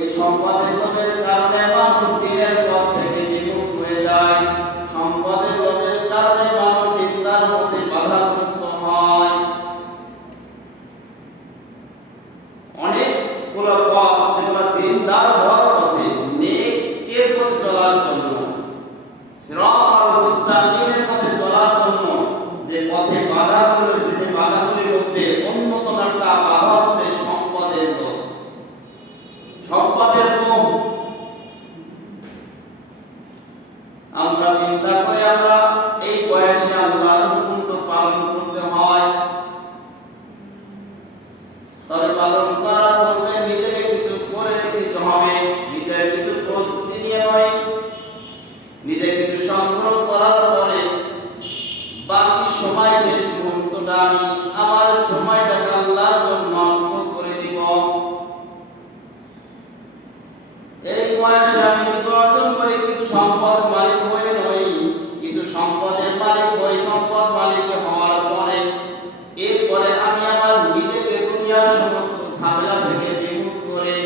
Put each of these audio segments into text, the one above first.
এই সম্পদের লোভের কারণে মানুষ দিনের পথ থেকে বিমুখ হয়ে যায়। সম্পদের লোভের কারণে মানুষ নিন্দার মধ্যে বাধাগ্রস্ত হয়। অনেকগুলো পথ যেগুলো দিনদার হওয়ার পথে, নেকের পথে চলার জন্য, সিরাতাল মুস্তাকিমের পথে চলার জন্য যে পথে বাধাগুলো রয়েছে, সেই বাধাগুলির মধ্যে অন্যতম একটা বাধা হচ্ছে সম্পদের লোভ। সম্পদের লোভ আমরা চিন্তা করে আমরা এই বয়সে আল্লাহর হুকুম তো পালন করতে হয়, তবে পালন করার পূর্বে নিজেকে কিছু করে নিতে হবে। নিজের কিছু প্রস্তুতি নিয়ে নয়, নিজে কিছু সংগ্রহ করার পরে বাকি সময় শেষ মুহূর্তটা আমি আমার সময়টাকে আল্লাহর জন্য অর্পণ করে দিব। এই বয়সে আমি কিছু অর্জন করে কিছু সম্পদ মালিক হয়ে নই, কিছু সম্পদের মালিক হই। সম্পদ মালিক হওয়ার পরে এরপরে আমি আমার নিজেকে দুনিয়ার সমস্ত ঝামেলা থেকে বিমুখ করে,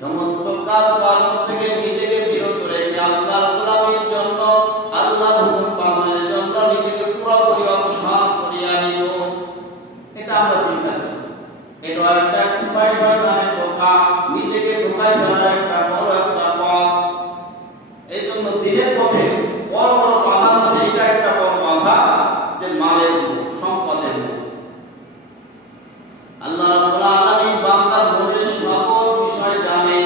সমস্ত কাজ কর্ম থেকে নিজেকে বিরত রেখে আল্লাহর গোলামীর জন্য, আল্লাহর হুকুম পালনের জন্য নিজেকে পুরোপুরি অবসর করিয়া নিব। এটা আমরা চিন্তা করি। এটা একটা এক্সারসাইজ হয়, মানে ধোঁকা, নিজেকে ধোঁকায় ফেলার একটা বড় একটা পথ। এই জন্য দিনের পথে বড় বড় বাধার মধ্যে এটা একটা বড় বাধা, যে মালের সম্পদের। আল্লাহ রাব্বুল আলামিন বান্দার মনের সকল বিষয় জানে।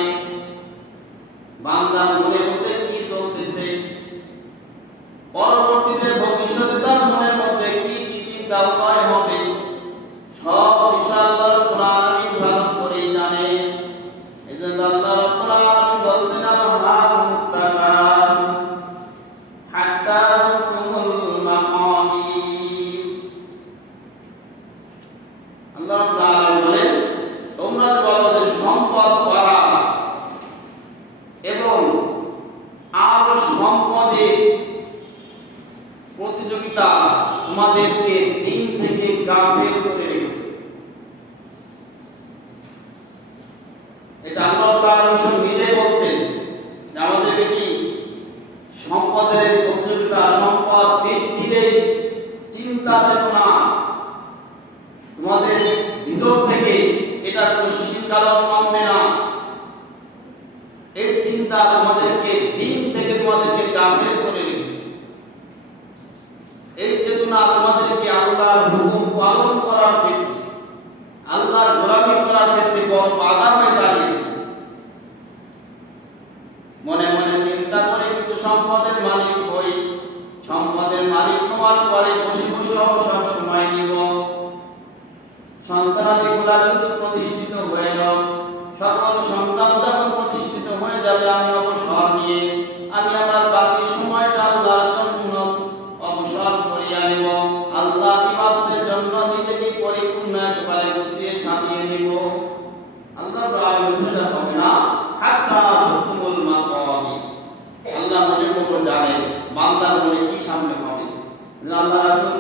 বান্দার মনের মধ্যে কি চলতেছে, পরবর্তীতে ভবিষ্যতে তার মনের মধ্যে কি কি চিন্তা উপায় হবে, সব বিষয় আল্লাহ রাব্বুল আলামিন ভালো করেই জানে। এজন্য আল্লাহ রাব্বুল আলামিন বলেছেন, আল্লাহুম্মুত তাকাসুর হাত্তা যুরতুমুল মাকাবির। আল্লাহ রাব্বুল আলামিন বলেন, তোমরা বলো যে সম্পদ বাড়া এবং আর সম্পদে প্রতিযোগিতা তোমাদেরকে দিন থেকে গাফেল করে রেখেছে। এটা আল্লাহ তাআলা সব মিলে বলছেন যে আমাদেরকে কি সম্পদের প্রতিযোগিতা, সম্পদ বৃদ্ধির চিন্তা চেতনা তোমাদের ভিতর থেকে এটা কোনো শীতকালও কমবে না। এই চিন্তা তোমাদেরকে দিন থেকে তোমাদেরকে গাফেল করে রেখেছে। এই চেতনা তোমাদেরকে আল্লাহর হুকুম পালন করার ক্ষেত্রে, আল্লাহর গোলামি করার ক্ষেত্রে বড় বাধা হয়ে দাঁড়িয়েছে। মনে মনে চিন্তা করে কিছু সম্পদের মালিক হই, সম্পদের মালিক হওয়ার পরে বসে বসে অবসর সময় নিব, সন্তানাদিগুলা কিছু প্রতিষ্ঠিত হয়ে গেল, সকল সন্তান যখন প্রতিষ্ঠিত হয়ে যাবে আমি অবসর নিয়ে আমি আমার বাকি সময়টা আল্লাহর জন্য অবসর করিয়া নিব। আল্লাহ ইবাদতের জন্য নিজেকে পরিপূর্ণ একেবারে গুছিয়ে সাজিয়ে নিব। আল্লাহ তাআলা হবে না হাত্তা যুরতুমুল মাকাবির। আল্লাহ মনে জানে বান্দার মনে কি সামনে হবে। আল্লাহ রাসূল